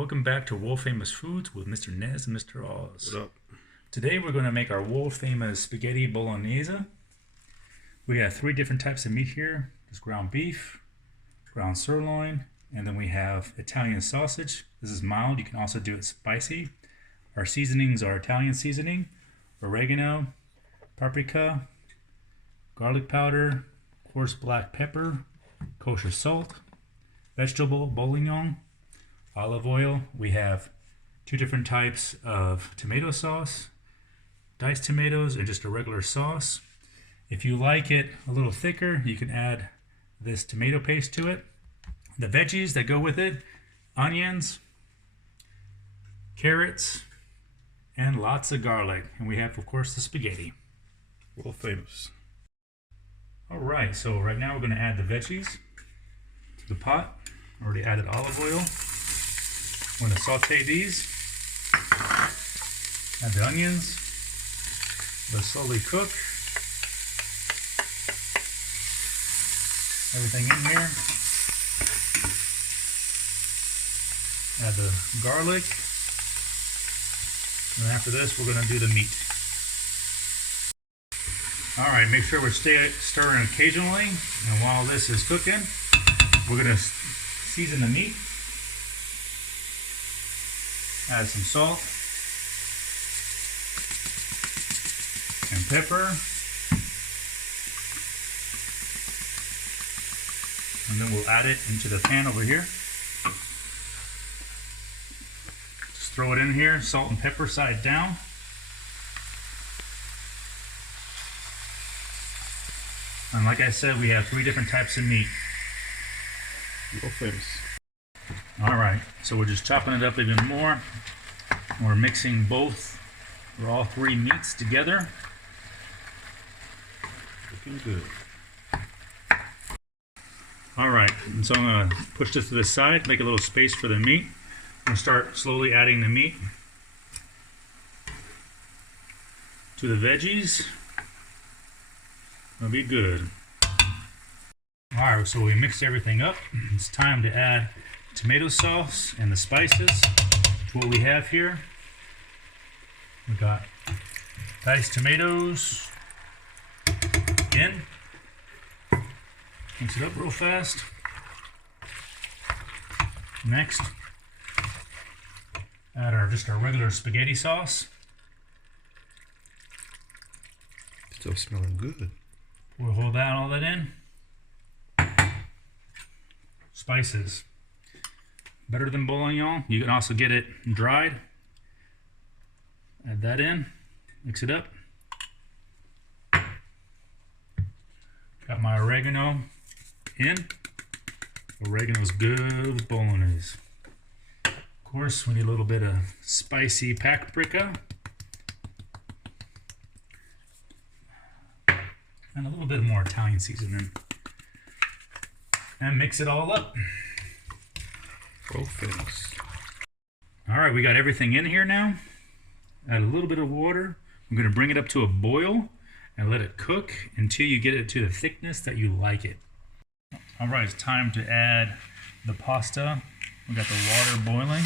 Welcome back to World Famous Foods with Mr. Nez and Mr. Oz. What up? Today we're going to make our world famous spaghetti bolognese. We have 3 different types of meat here. There's ground beef, ground sirloin, and then we have Italian sausage. This is mild. You can also do it spicy. Our seasonings are Italian seasoning, oregano, paprika, garlic powder, coarse black pepper, kosher salt, vegetable bouillon, olive oil. We have 2 different types of tomato sauce, diced tomatoes, and just a regular sauce. If you like it a little thicker, you can add this tomato paste to it. The veggies that go with it, onions, carrots, and lots of garlic. And we have, of course, the spaghetti. World famous. Alright, so right now we're going to add the veggies to the pot. Already added olive oil. We're going to saute these. Add the onions. Let it slowly cook. Everything in here. Add the garlic. And after this, we're going to do the meat. Alright, make sure we're stirring occasionally. And while this is cooking, we're going to season the meat. Add some salt and pepper. And then we'll add it into the pan over here. Just throw it in here, salt and pepper side down. And like I said, we have 3 different types of meat. World famous. Alright, so we're just chopping it up even more. We're mixing all 3 meats together. Looking good. Alright, and so I'm going to push this to the side, make a little space for the meat. I'm going to start slowly adding the meat to the veggies. It'll be good. Alright, so we mixed everything up. It's time to add tomato sauce and the spices to what we have here. We got diced tomatoes in. Mix it up real fast. Next, add just our regular spaghetti sauce. Still smelling good. We'll hold all that in. Spices. Better than bouillon. You can also get it dried. Add that in. Mix it up. Got my oregano in. Oregano's good with bolognese. Of course, we need a little bit of spicy paprika. And a little bit more Italian seasoning. And mix it all up. World famous. Alright, we got everything in here now. Add a little bit of water. I'm going to bring it up to a boil and let it cook until you get it to the thickness that you like it. Alright, it's time to add the pasta. We got the water boiling.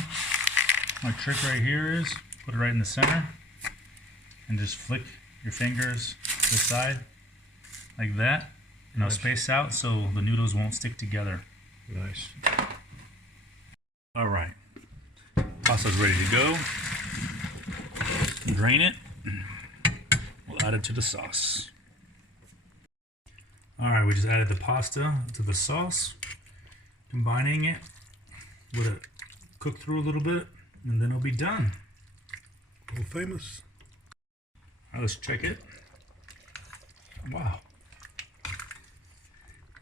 My trick right here is put it right in the center and just flick your fingers to the side like that. And I'll space out so the noodles won't stick together. Nice. Alright, pasta's ready to go. Drain it. We'll add it to the sauce. Alright, we just added the pasta to the sauce. Combining it. Let it cook through a little bit, and then it'll be done. World famous. Alright, let's check it. Wow.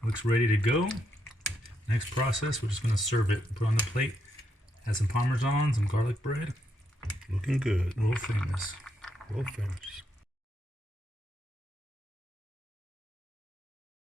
Looks ready to go. Next process, we're just going to serve it. Put on the plate. Add some Parmesan, some garlic bread. Looking good. World famous. World famous.